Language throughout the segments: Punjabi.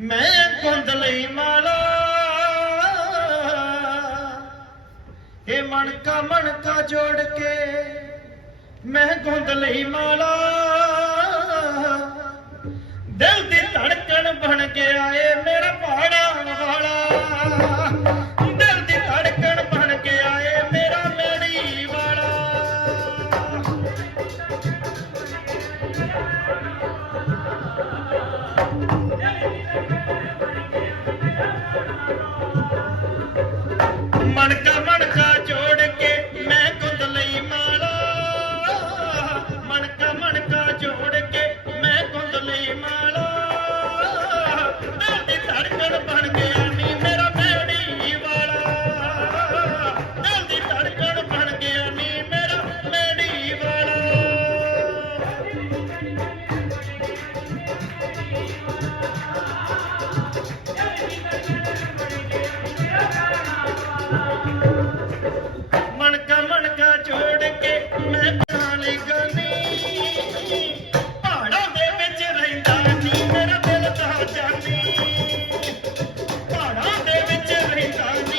ਮੈਂ ਕੁੰਦ ਲਈ ਮਾਲਾ। ਇਹ ਮਣਕਾ ਮਣਕਾ ਜੋੜ ਕੇ ਮੈਂ ਗੁੰਦ ਲਈ ਮਾਲਾ। ਦਿਲ ਦੀ ਧੜਕਣ ਬਣ ਗਿਆ ਏ ਮੇਰਾ ਪਹਾੜਾ ਵਾਲਾ।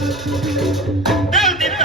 Geldim